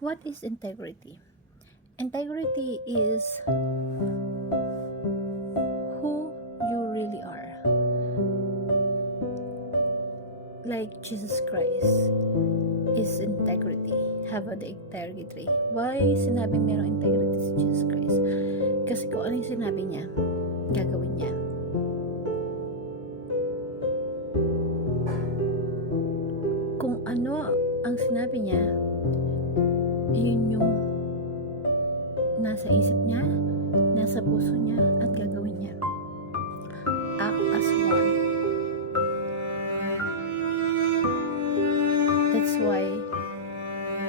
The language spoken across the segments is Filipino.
What is integrity? Integrity is who you really are. Like Jesus Christ is integrity. Have the integrity. Why sinabing merong integrity si Jesus Christ? Kasi kung ano yung sinabi niya, gagawin niya. Kung ano ang sinabi niya, yun yung nasa isip niya, nasa puso niya, at gagawin niya. Act as one. That's why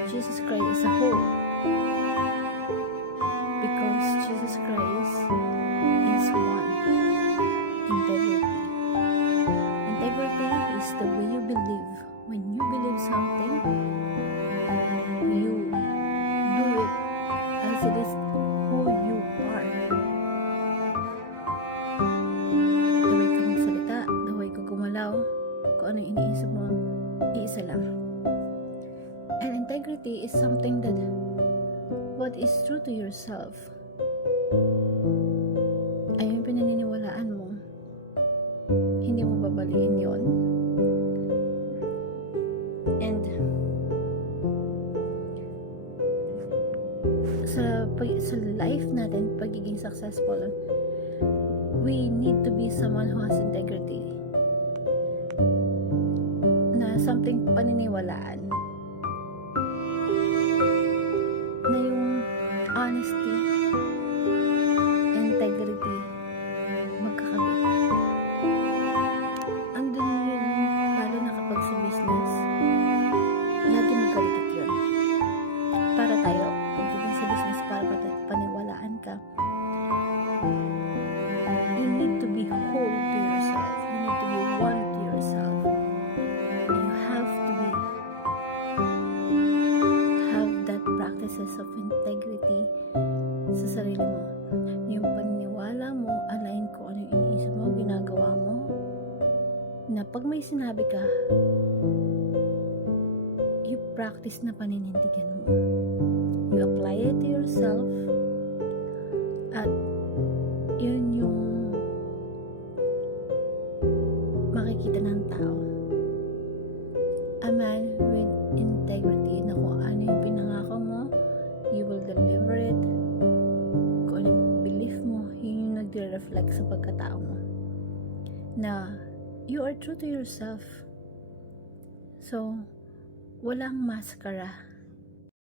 Jesus Christ is a whole. Because Jesus Christ is one. Integrity. Integrity is the way you believe. When you believe something, you do it as it is who you are. The way ka magsalita, the way ka gumalaw, kung ano yung iniisip mo, iisa lang. And integrity is something that what is true to yourself ay yung pinaniniwalaan mo, hindi mo babaliin yon. And sa life natin, pagiging successful, we need to be someone who has integrity, na something paniniwalaan, na yung honesty, integrity, magkakabit. Andun yun, lalo na kapag sa business, lagi magkalikit yun. Para tayo, pagdating sa business, para paniwalaan ka, you need to be whole to yourself. You need to be one to yourself. You have to have that practices of integrity sa sarili mo. Yung paniniwala mo, align ko ano yung iniisip mo, ginagawa mo, na pag may sinabi ka, you practice na paninindigan mo. You apply it to yourself, at yun yung makikita ng tao. A man with integrity, na kung ano yung pinangako mo, you will deliver it. Kung ano yung belief mo, yun yung nagre-reflect sa pagkatao mo, na you are true to yourself. So walang maskara